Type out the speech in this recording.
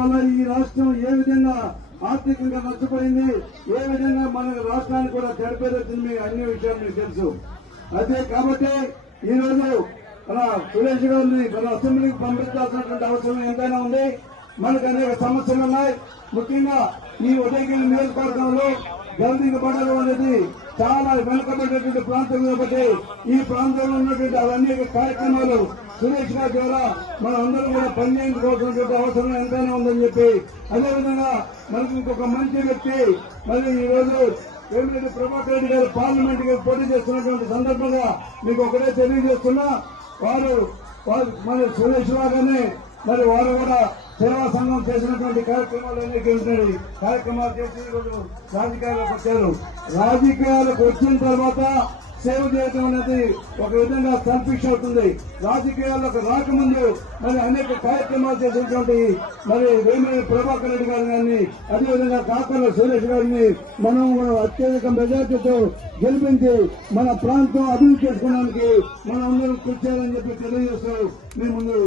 వల్ల ఈ రాష్ట్రం ఏ విధంగా ఆర్థికంగా నష్టపోయింది, ఏ విధంగా మన రాష్ట్రానికి కూడా తెరపేదొచ్చింది మీకు అన్ని విషయాలు మీకు తెలుసు. అదే కాబట్టి ఈ రోజు మన సురేష్ గారిని మన అసెంబ్లీకి పంపించాల్సినటువంటి అవసరం ఎంతైనా ఉంది. మనకు అనేక సమస్యలు ఉన్నాయి. ముఖ్యంగా ఈ ఉదయగిరి నియోజకవర్గంలో గల్దిగ మండలం అనేది చాలా వెనుకబడినటువంటి ప్రాంతం కాబట్టి ఈ ప్రాంతంలో ఉన్నటువంటి అనేక కార్యక్రమాలు సురేష్ గారి ద్వారా మనం అందరం కూడా పనిచేయించుకోవాల్సినటువంటి అవసరం ఎంతైనా ఉందని చెప్పి, అదేవిధంగా మనకి ఇంకొక మంచి వ్యక్తి మరి ఈ రోజు వేమిరెడ్డి ప్రభాకర్ రెడ్డి గారు పార్లమెంట్ కి పోటీ చేస్తున్నటువంటి సందర్భంగా మీకు ఒకటే తెలియజేస్తున్నా, వారు మన సురేష్ లాగానే మరి వారు కూడా సేవా సంఘం చేసినటువంటి కార్యక్రమాలు కార్యక్రమాలు చేసి ఈరోజు రాజకీయాలకు వచ్చారు. రాజకీయాలకు వచ్చిన తర్వాత సేవ చేయడం అనేది ఒక విధంగా సెల్ఫిష్ అవుతుంది. రాజకీయాల్లోకి రాకముందు మరి అనేక కార్యక్రమాలు చేసినటువంటి మరి వేమిరెడ్డి ప్రభాకర్ రెడ్డి గారు గారిని, అదేవిధంగా కాకర్ల సురేష్ గారిని మనం అత్యధిక మెజార్టీతో గెలిపించి మన ప్రాంతం అభివృద్ధి చేసుకోవడానికి మనం అందరం కృషి చేయాలని చెప్పి తెలియజేస్తూ మీ ముందు